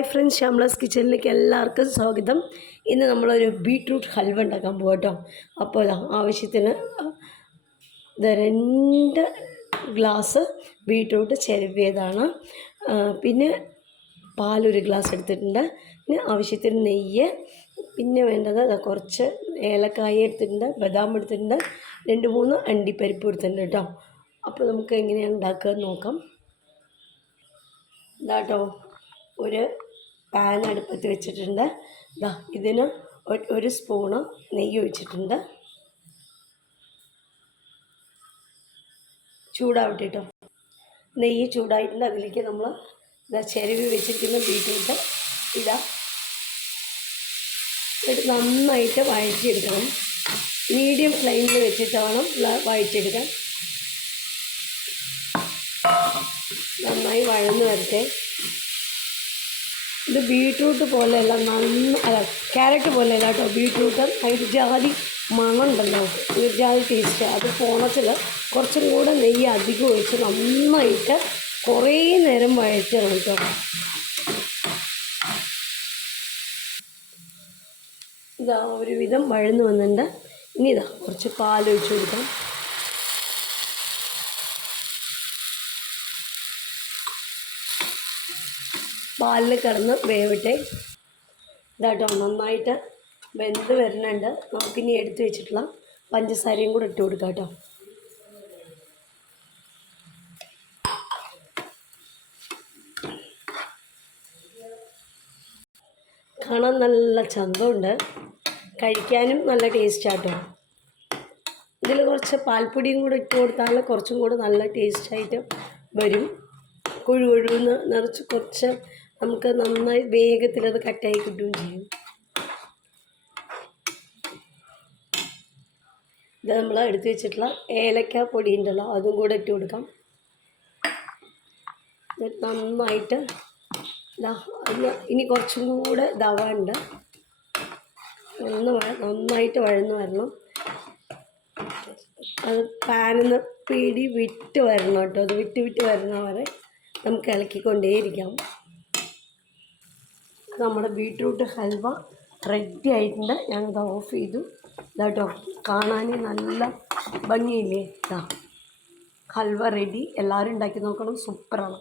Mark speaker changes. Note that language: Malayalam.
Speaker 1: ഹായ് ഫ്രണ്ട്സ് ശ്യാംലാസ് കിച്ചണിലേക്ക് എല്ലാവർക്കും സ്വാഗതം. ഇന്ന് നമ്മളൊരു ബീട്രൂട്ട് ഹൽവ ഉണ്ടാക്കാൻ പോകാം കേട്ടോ അപ്പോൾ ആവശ്യത്തിന് രണ്ട് ഗ്ലാസ് ബീട്രൂട്ട് ചെരുവിയതാണ്. പിന്നെ പാലൊരു ഗ്ലാസ് എടുത്തിട്ടുണ്ട്. പിന്നെ ആവശ്യത്തിന് നെയ്യ് പിന്നെ വേണ്ടത് കുറച്ച് ഏലക്കായ എടുത്തിട്ടുണ്ട് ബദാം എടുത്തിട്ടുണ്ട് രണ്ട് മൂന്ന് അണ്ടിപ്പരിപ്പ് എടുത്തിട്ടുണ്ട് കേട്ടോ അപ്പോൾ നമുക്ക് എങ്ങനെയാണ് ഉണ്ടാക്കുക നോക്കാം. ഇതാട്ടോ ഒരു പാൻ അടുപ്പത്ത് വെച്ചിട്ടുണ്ട്. ഇതാ ഇതിന് ഒരു സ്പൂണ് നെയ്യ് ഒഴിച്ചിട്ടുണ്ട്. ചൂടാവട്ടെ കേട്ടോ നെയ്യ് ചൂടായിട്ടുണ്ട്. അതിലേക്ക് നമ്മൾ ഇതാ ചെരുവി വെച്ചിരിക്കുന്ന ബീറ്റ്റൂട്ട് ഇതാ ഇത് നന്നായിട്ട് വഴറ്റിയെടുക്കണം. മീഡിയം ഫ്ലെയിമിൽ വെച്ചിട്ട് വേണം വഴറ്റിയെടുക്കാൻ. നന്നായി വഴന്ന് വരട്ടെ. ഇത് ബീട്രൂട്ട് പോലെയല്ല നന്ന അല്ല ക്യാരറ്റ് പോലെയല്ല കേട്ടോ ബീട്രൂട്ട്. അതിന് ജാതി മണമുണ്ടല്ലോ ഒരു ജാതി ടേസ്റ്റ് അത് പോണത്തിൽ കുറച്ചും കൂടെ നെയ്യ് അധികം ഒഴിച്ച് നന്നായിട്ട് കുറേ നേരം വഴറ്റണം കേട്ടോ. ഇതാ ഒരുവിധം വഴന്നു വന്നിട്ടുണ്ട്. ഇനി ഇതാ കുറച്ച് പാലൊഴിച്ച് കൊടുക്കാം. പാലിൽ കിടന്ന് വേവിട്ടെ. ഇതാട്ടോ നന്നായിട്ട് വെന്ത് വരുന്നുണ്ട്. നമുക്കിനി എടുത്തു വെച്ചിട്ടുള്ള പഞ്ചസാരയും കൂടെ ഇട്ട് കൊടുക്കാം കേട്ടോ. കാണാൻ നല്ല ചന്തമുണ്ട്. കഴിക്കാനും നല്ല ടേസ്റ്റാട്ടോ ഇതിൽ കുറച്ച് പാൽപ്പൊടിയും കൂടെ ഇട്ട് കൊടുത്താൽ കുറച്ചും കൂടെ നല്ല ടേസ്റ്റായിട്ട് വരും. കുഴു കുഴുന്ന് നിറച്ച് കുറച്ച് നമുക്ക് നന്നായി വേഗത്തിൽ അത് കട്ടായി കിട്ടുകയും ചെയ്യും. ഇത് നമ്മൾ എടുത്തു വെച്ചിട്ടുള്ള ഏലക്ക പൊടി ഉണ്ടല്ലോ അതും കൂടെ ഇട്ട് കൊടുക്കാം. നന്നായിട്ട് ഇനി കുറച്ചും കൂടെ ഇതാവാനുണ്ട് ഒന്ന് നന്നായിട്ട് വഴന്ന് വരണം. അത് പാനിന്ന് നിന്ന് പിടി വിട്ട് വരണം കേട്ടോ. അത് വിട്ട് വിട്ട് വരുന്ന വരെ നമുക്ക് ഇളക്കിക്കൊണ്ടേയിരിക്കാം. നമ്മുടെ ബീട്രൂട്ട് ഹൽവ റെഡി ആയിട്ടുണ്ട്. ഞാനത് ഓഫ് ചെയ്തു. ഇതാട്ടോ കാണാൻ നല്ല ഭംഗിയില്ലേ? ഇതാ ഹൽവ റെഡി എല്ലാവരും ഉണ്ടാക്കി നോക്കണം. സൂപ്പറാണ്.